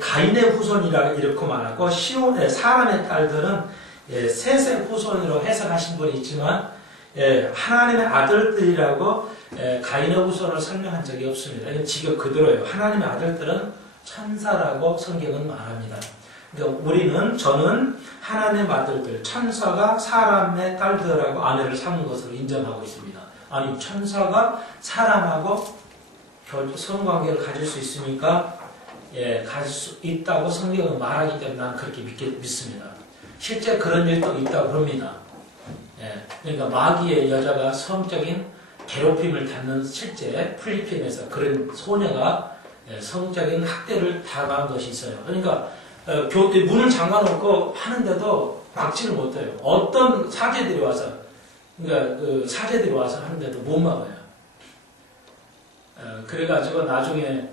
가인의 후손이라고 이렇게 말하고 시온의 사람의 딸들은 셋의 후손으로 해석하신 분이 있지만 하나님의 아들들이라고 가인의 후손을 설명한 적이 없습니다. 이건 직역 그대로예요. 하나님의 아들들은 천사라고 성경은 말합니다. 그러니까 저는 하나님의 아들들, 천사가 사람의 딸들하고 아내를 삼은 것으로 인정하고 있습니다. 아니, 천사가 사람하고 성관계를 가질 수 있으니까 가질 수 있다고 성경은 말하기 때문에 나는 그렇게 믿습니다. 실제 그런 일도 있다고 합니다. 그러니까 마귀의 여자가 성적인 괴롭힘을 받는 실제 필리핀에서 그런 소녀가 성적인 학대를 당한 것이 있어요. 그러니까 교회 문을 잠가놓고 하는데도 막지를 못해요. 어떤 사제들이 와서 그러니까 그 사제들이 와서 하는데도 못 막아요. 그래가지고 나중에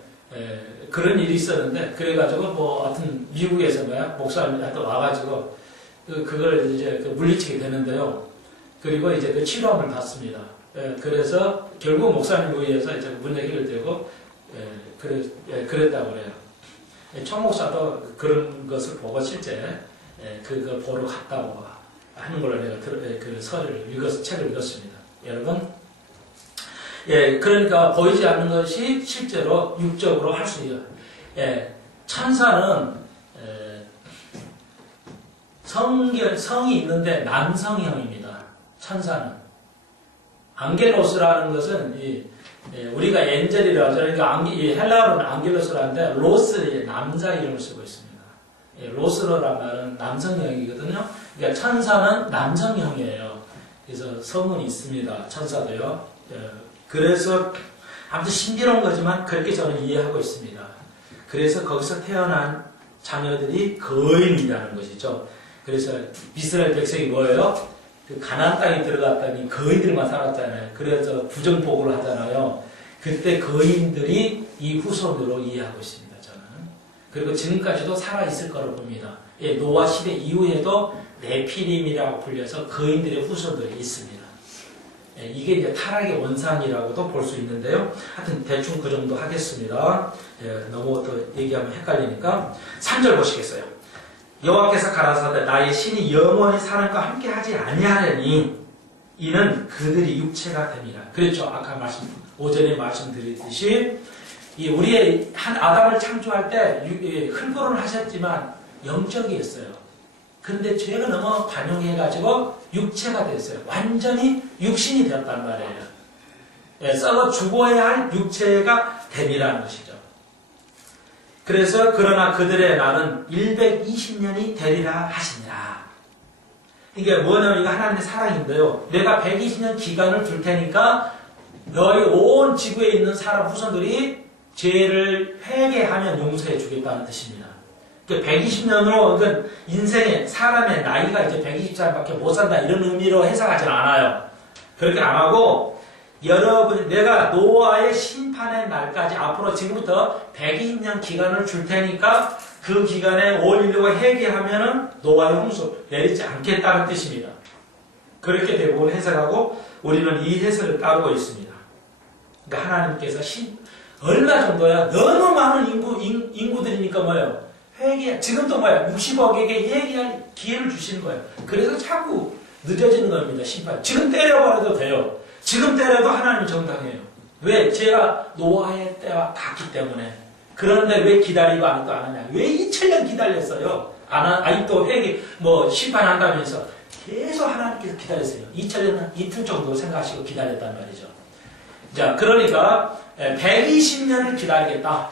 그런 일이 있었는데 그래가지고 뭐 하여튼 미국에서 목사님한테 와가지고 그걸 이제 물리치게 되는데요. 그리고 이제 그 치료함을 받습니다. 그래서 결국 목사님 의해서 이제 문제 해결되고 그랬다고 그래요. 청 목사도 그런 것을 보고 실제 그거 보러 갔다고 하는 걸로 내가 그 책을 읽었습니다. 여러분, 그러니까 보이지 않는 것이 실제로 육적으로 할 수 있어요. 천사는 성이 있는데 남성형입니다. 천사는. 앙겔로스라는 것은 우리가 엔젤이라고 그러니까 헬라어로는 앙겔로스라는데 로스의 남자 이름을 쓰고 있습니다. 로스로란 말은 남성형이거든요. 그러니까 천사는 남성형이에요. 그래서 성은 있습니다. 천사도요. 그래서 아무튼 신비로운 거지만 그렇게 저는 이해하고 있습니다. 그래서 거기서 태어난 자녀들이 거인이라는 것이죠. 그래서 이스라엘 백성이 뭐예요? 그 가나안 땅에 들어갔더니 거인들만 살았잖아요. 그래서 부정복을 하잖아요. 그때 거인들이 이 후손으로 이해하고 있습니다. 저는. 그리고 지금까지도 살아있을 거로 봅니다. 노아 시대 이후에도 네피림이라고 불려서 거인들의 후손들이 있습니다. 이게 이제 타락의 원산이라고도 볼 수 있는데요. 하여튼 대충 그 정도 하겠습니다. 너무 또 얘기하면 헷갈리니까 3절 보시겠어요. 여호와께서 가라사대 나의 신이 영원히 사람과 함께 하지 아니하려니 이는 그들이 육체가 됩니다. 그렇죠. 아까 오전에 말씀드렸듯이 우리의 한 아담을 창조할 때 흙으로는 하셨지만 영적이었어요. 근데 죄가 너무 반영해가지고 육체가 됐어요. 완전히 육신이 되었단 말이에요. 썩어 죽어야 할 육체가 됨이라는 것이죠. 그래서 그러나 그들의 날은 120년이 되리라 하시니라. 이게 뭐냐면 이거 하나님의 사랑인데요. 내가 120년 기간을 둘 테니까 너희 온 지구에 있는 사람 후손들이 죄를 회개하면 용서해 주겠다는 뜻입니다. 120년으로 그러니까 인생의 사람의 나이가 이제 120살밖에 못 산다 이런 의미로 해석하지는 않아요. 그렇게 안 하고 여러분 내가 노아의 심판의 날까지 앞으로 지금부터 120년 기간을 줄 테니까 그 기간에 온 인류가 회개하면은 노아의 홍수 내리지 않겠다는 뜻입니다. 그렇게 대부분 해석하고 우리는 이 해석을 따르고 있습니다. 그러니까 하나님께서 얼마 정도야? 너무 많은 인구들이니까 뭐예요? 지금도 뭐야? 60억에게 회개할 기회를 주시는 거예요. 그래서 자꾸 늦어지는 겁니다. 심판. 지금 때려버려도 돼요. 지금 때려도 하나님 정당해요. 왜? 제가 노아의 때와 같기 때문에. 그런데 왜 기다리고 아직도 안 하냐? 왜 2000년 기다렸어요? 아직도 심판한다면서 계속 하나님께서 기다렸어요. 2000년 이틀 정도 생각하시고 기다렸단 말이죠. 자, 그러니까 120년을 기다리겠다.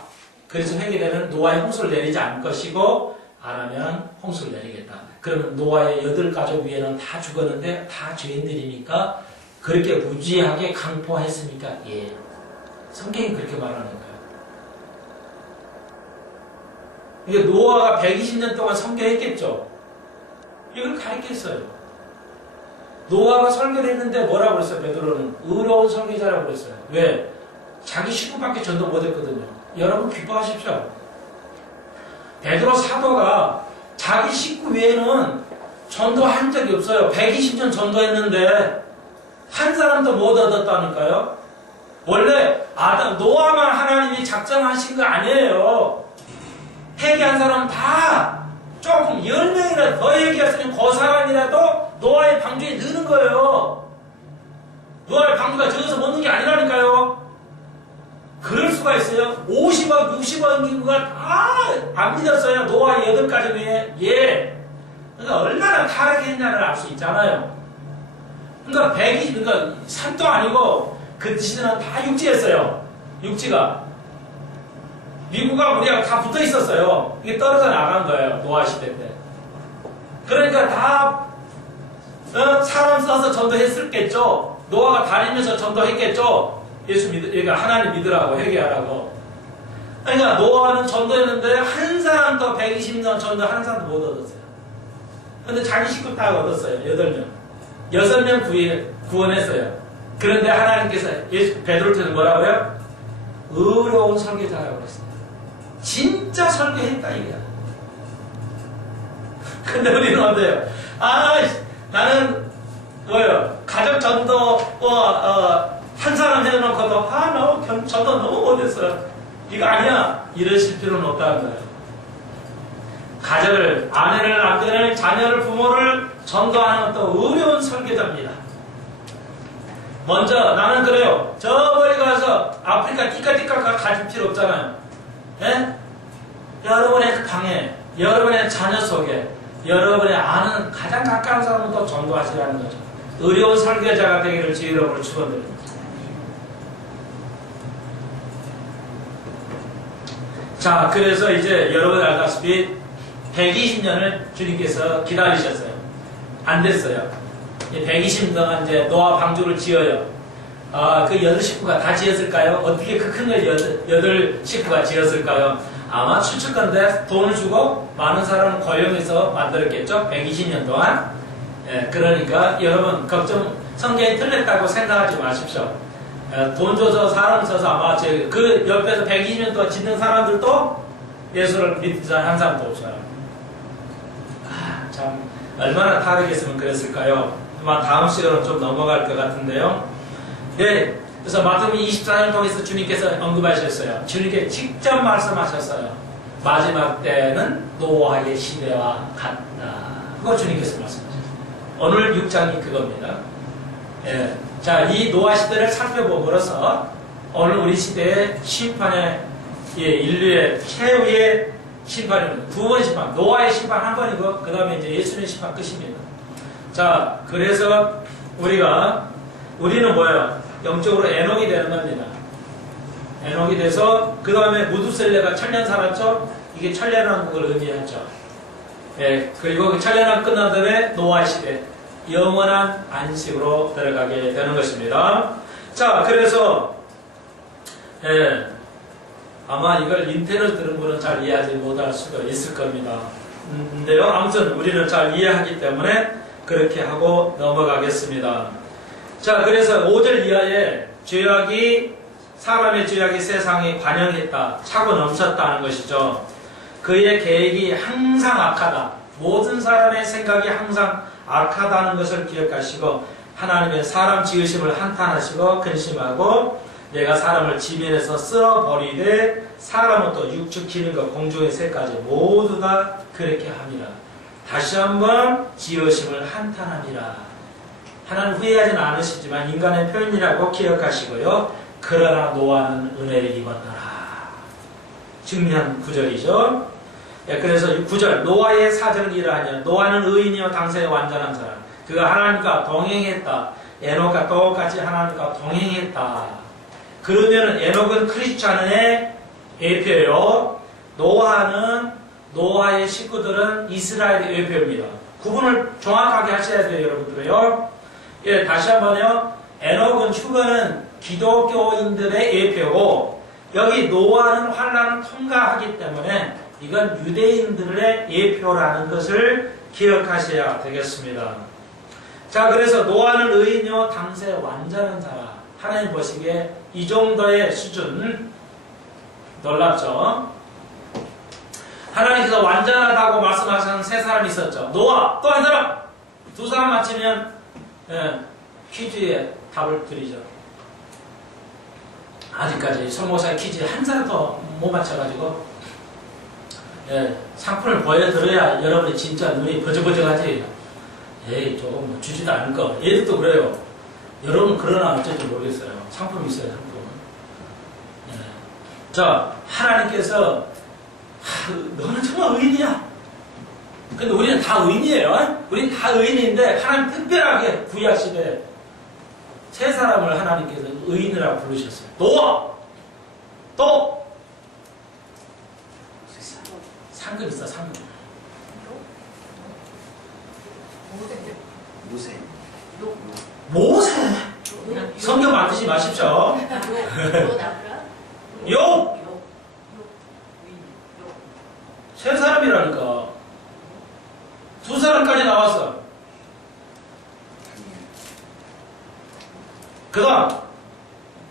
그래서 회개되면 노아의 홍수를 내리지 않을 것이고 안 하면 홍수를 내리겠다. 그러면 노아의 8가족 위에는 다 죽었는데 다 죄인들이니까 그렇게 무지하게 강포했습니까? 예. 성경이 그렇게 말하는 거예요. 이게 노아가 120년 동안 선교했겠죠. 이걸 가르쳤어요. 노아가 설교를 했는데 뭐라고 그랬어요? 베드로는 의로운 설교자라고 그랬어요. 왜? 자기 식구밖에 전도 못했거든요. 여러분 기뻐하십시오. 베드로 사도가 자기 식구 외에는 전도한 적이 없어요. 120년 전도했는데 한 사람도 못 얻었다니까요. 원래 노아만 하나님이 작정하신 거 아니에요. 회개한 사람 다 조금 10명이라도 더 회개했으면 그 사람이라도 노아의 방주에 넣는 거예요. 노아의 방주가 적어서 못 넣는 게 아니라니까요. 그럴 수가 있어요. 50억, 60억 인구가 다 안 믿었어요. 노아의 8가족 외에. 예. 그러니까 얼마나 타락했냐를 알 수 있잖아요. 그러니까 그러니까 산도 아니고 그 시대는 다 육지였어요. 육지가. 미국하고 우리가 다 붙어 있었어요. 이게 떨어져 나간 거예요. 노아 시대 때. 그러니까 다 사람 써서 전도했었겠죠. 노아가 다니면서 전도했겠죠. 그러니까 하나님 믿으라고 회개하라고. 그러니까 노아는 전도했는데 한 사람도 120년 전도하는 사람도 못 얻었어요. 근데 자기 식구 다 얻었어요. 8명. 6명 구원했어요. 그런데 하나님께서 베드로한테는 뭐라고요? 의로운 설교자라고 그랬습니다. 진짜 설교했다 이거야. 근데 우리는 어때요? 나는 가족 전도 한 사람 해놓고도 전도 너무 못했어요. 이거 아니야. 이러실 필요는 없다는 거예요. 가정을, 아내를, 남편을, 자녀를, 부모를 전도하는 것도 어려운 설계자입니다. 먼저 나는 그래요. 저 멀리 가서 아프리카 띠까띠까 가질 필요 없잖아요. 예? 여러분의 방에, 여러분의 자녀 속에, 여러분의 아는 가장 가까운 사람부터 전도하시라는 거죠. 어려운 설계자가 되기를 주 여러분을 축원드립니다. 자, 그래서 이제 여러분 알다시피 120년을 주님께서 기다리셨어요. 안 됐어요. 120년 동안 이제 노아 방주를 지어요. 그 8식구가 다 지었을까요? 어떻게 그 큰 걸 8식구가 지었을까요? 아마 추측건데 돈을 주고 많은 사람을 고용해서 만들었겠죠? 120년 동안. 예, 그러니까 여러분 걱정, 성경이 틀렸다고 생각하지 마십시오. 돈 줘서 사람 써서 아마 그 옆에서 120년 동안 짓는 사람들도 예수를 믿는 사람 한 사람도 없어요. 참 얼마나 다르겠으면 그랬을까요? 아마 다음 시간으로 좀 넘어갈 것 같은데요. 네, 그래서 마태복음 24장 통해서 주님께서 언급하셨어요. 주님께 직접 말씀하셨어요. 마지막 때는 노아의 시대와 같다. 그거 주님께서 말씀하셨어요. 오늘 6장이 그겁니다. 예. 자, 이 노아 시대를 살펴봄으로써 오늘 우리 시대의 심판의, 인류의 최후의 심판입니다. 두 번 심판. 노아의 심판 한 번이고, 그 다음에 이제 예수님의 심판 끝입니다. 자, 그래서 우리는 뭐예요? 영적으로 에녹이 되는 겁니다. 에녹이 돼서, 그 다음에 무두셀레가 천년 살았죠? 이게 천년왕국을 의미하죠. 예, 그리고 그 천년왕국 끝난 다음에 노아 시대. 영원한 안식으로 들어가게 되는 것입니다. 자, 그래서 아마 이걸 인터넷 들은 분은 잘 이해하지 못할 수도 있을 겁니다. 근데요, 아무튼 우리는 잘 이해하기 때문에 그렇게 하고 넘어가겠습니다. 자, 그래서 5절 이하에 사람의 죄악이 세상에 반영했다, 차고 넘쳤다는 것이죠. 그의 계획이 항상 악하다. 모든 사람의 생각이 항상 악하다는 것을 기억하시고 하나님의 사람 지으심을 한탄하시고 근심하고 내가 사람을 지면에서 쓸어버리되 사람은 또 육축 기는 것 공중의 새까지 모두 다 그렇게 합니다. 다시 한번 지으심을 한탄합니다. 하나님 후회하지는 않으시지만 인간의 표현이라고 기억하시고요. 그러나 노아는 은혜를 입었더라. 중요한 구절이죠. 예, 그래서 9절 노아의 사정은 이러하냐. 노아는 의인이요 당세의 완전한 사람. 그가 하나님과 동행했다. 에녹과 똑같이 하나님과 동행했다. 그러면 에녹은 크리스찬의 예표요. 노아의 식구들은 이스라엘의 예표입니다. 구분을 정확하게 하셔야 돼요, 여러분들요. 예, 다시 한번요. 에녹은 휴거는 기독교인들의 예표고 여기 노아는 환난을 통과하기 때문에 이건 유대인들의 예표라는 것을 기억하셔야 되겠습니다. 자, 그래서 노아는 의인이요 당세 완전한 자라. 하나님 보시기에 이 정도의 수준 놀랍죠? 하나님께서 완전하다고 말씀하시는 세 사람이 있었죠. 노아, 또 한 사람! 두 사람 맞히면 퀴즈에 답을 드리죠. 아직까지 성모사의 퀴즈에 한 사람 더 못 맞춰가지고 상품을 보여드려야 여러분이 진짜 눈이 버적버적하지. 에이, 조금 주지도 않을 거. 얘들도 그래요. 여러분 그러나 어쩔지 모르겠어요. 상품이 있어요, 상품. 자, 하나님께서 너는 정말 의인이야. 근데 우리는 다 의인이에요. 우리는 다 의인인데 하나님 특별하게 구약시대 세 사람을 하나님께서 의인이라고 부르셨어요. 노아! 또! 상금 있어, 상금. 모세? 성경 만드지 마십시오. 욥! 세 사람이라니까. 두 사람까지 나왔어. 그 다음,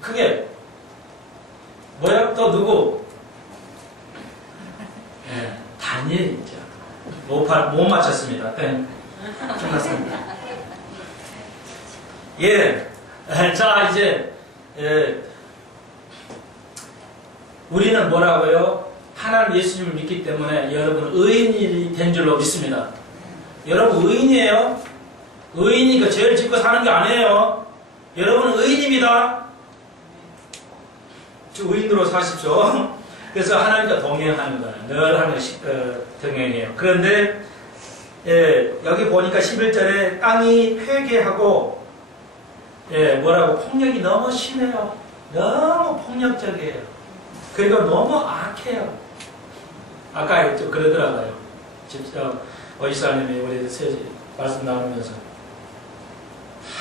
크게. 뭐야? 또 누구? 다니엘 있죠. 못 맞췄습니다. 땡. 끝났습니다. 자, 이제, 우리는 뭐라고요? 하나님 예수님을 믿기 때문에 여러분 의인이 된 줄로 믿습니다. 여러분 의인이에요. 의인이 그 죄를 짓고 사는 게 아니에요. 여러분은 의인입니다. 의인으로 사십시오. 그래서 하나님과 동행하는 거예요. 늘 하는 동행이에요. 그런데 여기 보니까 11절에 땅이 회개하고 뭐라고 폭력이 너무 심해요. 너무 폭력적이에요. 그리고 너무 악해요. 아까 좀 그러더라고요. 어이사님이 우리 말씀 나누면서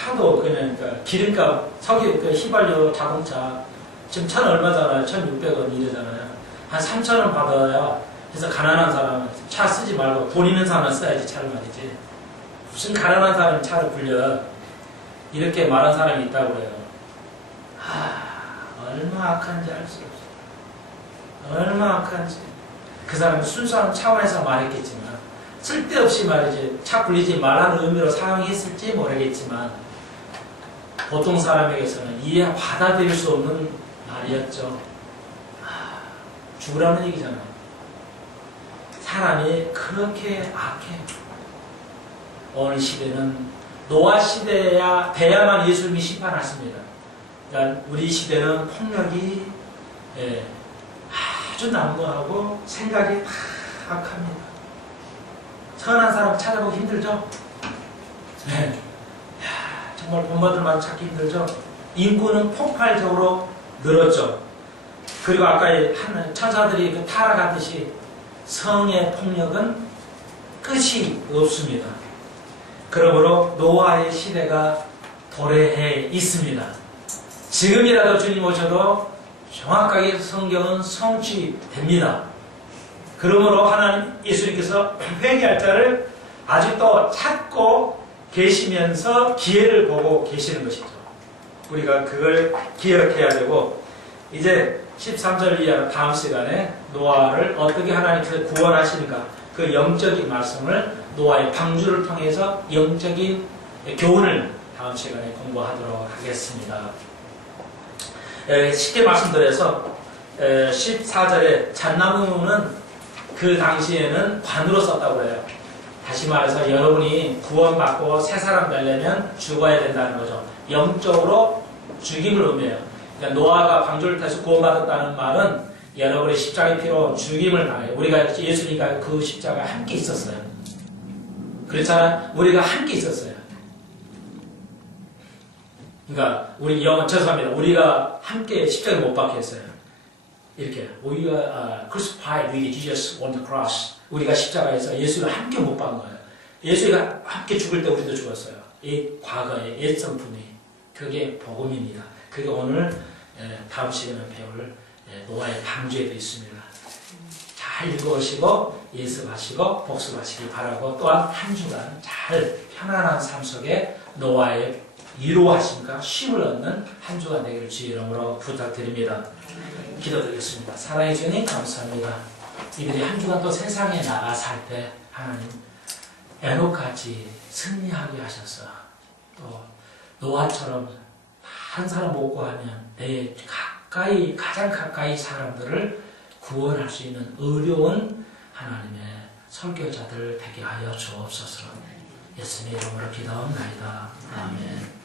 하도 그러니까 기름값 석유 그 휘발유 자동차 지금 1,000 얼마잖아요. 1,600원 이러잖아요. 한 3,000원 받아야 그래서 가난한 사람은 차 쓰지 말고 돈 있는 사람은 써야지 차를 말이지. 무슨 가난한 사람이 차를 굴려 이렇게 말한 사람이 있다고 그래요. 얼마나 악한지 알 수 없어요. 얼마나 악한지. 그 사람은 순수한 차원에서 말했겠지만 쓸데없이 말이지 차 굴리지 말라는 의미로 사용했을지 모르겠지만 보통 사람에게서는 이해 받아들일 수 없는 말이었죠. 죽으라는 얘기잖아요. 사람이 그렇게 악해. 오늘 시대는 노아 시대야 돼야만 예수님이 심판하십니다. 그러니까 우리 시대는 폭력이 아주 난무하고 생각이 다 악합니다. 선한 사람 찾아보기 힘들죠? 네. 정말 본받을만 찾기 힘들죠? 인구는 폭발적으로 늘었죠. 그리고 아까 천사들이 타락하듯이 성의 폭력은 끝이 없습니다. 그러므로 노아의 시대가 도래해 있습니다. 지금이라도 주님 오셔도 정확하게 성경은 성취됩니다. 그러므로 하나님 예수님께서 회개할 자를 아직도 찾고 계시면서 기회를 보고 계시는 것이죠. 우리가 그걸 기억해야 되고 이제 13절 이하 다음 시간에 노아를 어떻게 하나님께서 구원하시는가 그 영적인 말씀을 노아의 방주를 통해서 영적인 교훈을 다음 시간에 공부하도록 하겠습니다. 쉽게 말씀드려서 14절에 잣나무는 그 당시에는 관으로 썼다고 해요. 다시 말해서 여러분이 구원받고 새 사람 되려면 죽어야 된다는 거죠. 영적으로 죽임을 의미해요. 그러니까 노아가 방주를 타서 구원받았다는 말은 여러분의 십자가의 피로 죽임을 당해요. 우리가 예수님과 그 십자가에 함께 있었어요. 그렇잖아요. 우리가 함께 있었어요. 그러니까 죄송합니다. 우리가 함께 십자가에 못 박혀 있어요. 이렇게 We are crucified with Jesus on the cross. 우리가 십자가에서 예수를 함께 못 박은 거예요. 예수가 함께 죽을 때 우리도 죽었어요. 이 과거의 옛 성품이 그게 복음입니다. 그게 오늘 다음 시간에 배울 노아의 방주에도 있습니다. 잘 읽어오시고 예습하시고 복습하시기 바라고 또한 한 주간 잘 편안한 삶 속에 노아의 위로하심과 쉼을 얻는 한 주간 되기를 주의 이름으로 부탁드립니다. 기도드리겠습니다. 사랑해 주님 감사합니다. 이들이 한 주간 또 세상에 나가 살 때 하나님 에녹같이 승리하게 하셔서 또 노아처럼 한 사람 못 구하면 내 가장 가까이 사람들을 구원할 수 있는 의로운 하나님의 설교자들 되게 하여 주옵소서. 예수님의 이름으로 기도합니다. 아멘.